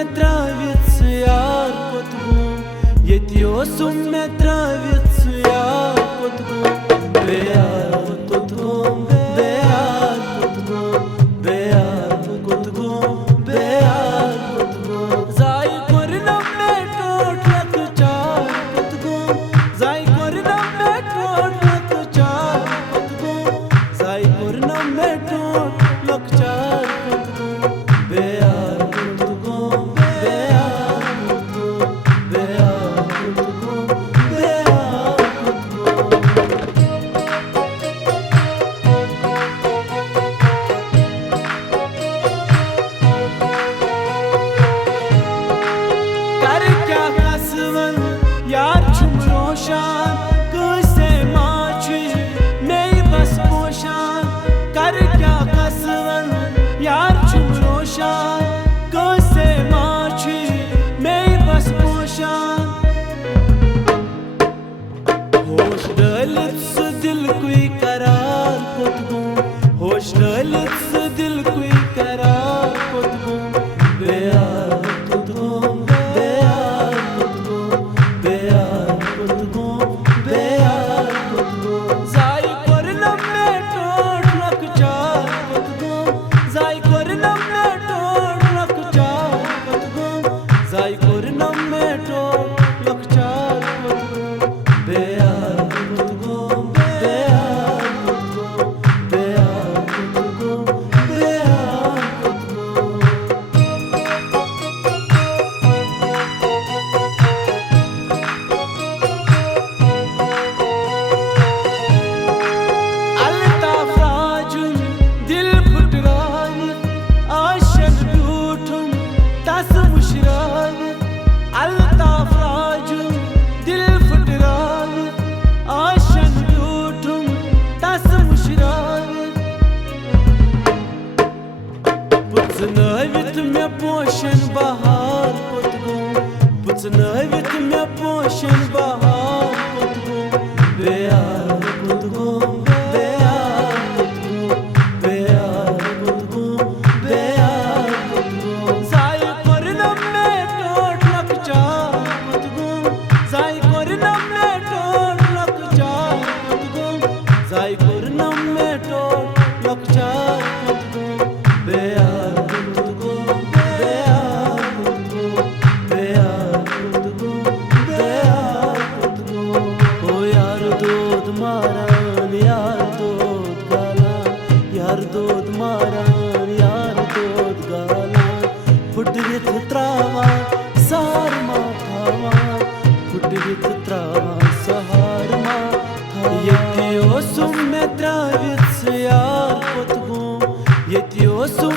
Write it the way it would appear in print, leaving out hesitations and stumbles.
me travit iar potgum, yeti osum me travit iar potgum, bear potgum, bear potgum, bear potgum, bear potgum. Zai korna me tot lak char potgum, zai korna me tot lak char potgum, zai korna me tot lak char potgum, bear potgum, bear potgum, bear potgum, bear potgum. कर क्या कसवन यार छुम रोशान कैसे माची नहीं बस पोशान कर क्या कसवन यार छुम रोशान कैसे माची नहीं बस पोशान होश डलित से दिल कोई करार कुतगुम होश डलित से दिल कोई करार कुतगुम बेयार कुतगुम बेयार कुतगुम बेयार कुतगुम बेयार कुतगुम जाई करना में टोट लक चार कुतगुम जाई करना में टोट लक चार कुतगुम जाई करना में टोट लक चार कुतगुम बेयार कुतगुम बेयार कुतगुम बेयार कुतगुम बेयार कुतगुम. अल्ताफ राजुन दिल फुटरावत आशन ब्यूठुम तस मुशरावत अल्ताफ राजुन दिल फुटरावत आशन ब्यूठुम तस मुशरावत पुचनवित मे पोशन बहार पुतगुम पुचनवित मे पोशन बहार पुतगुम बेयार पुतगुम बेयार पुतगुम बेयार पुतगुम बेयार पुतगुम जाई करना में टोट लक चार पुतगुम जाई करना में टोट लक चार पुतगुम जाई करना में टोट लक चार पुतगुम बेयार पुतगुम बेयार पुतगुम बेयार पुतगुम बेयार पुतगुम. ओ यार दूध मारन यार दूध गाला यार दूध मारन यार दूध गाला फुटरित त्रावा सार माथावा फुटरित त्रावा सहार माथा यति ओसुम में त्रावित यार पुतगुम यति ओसुम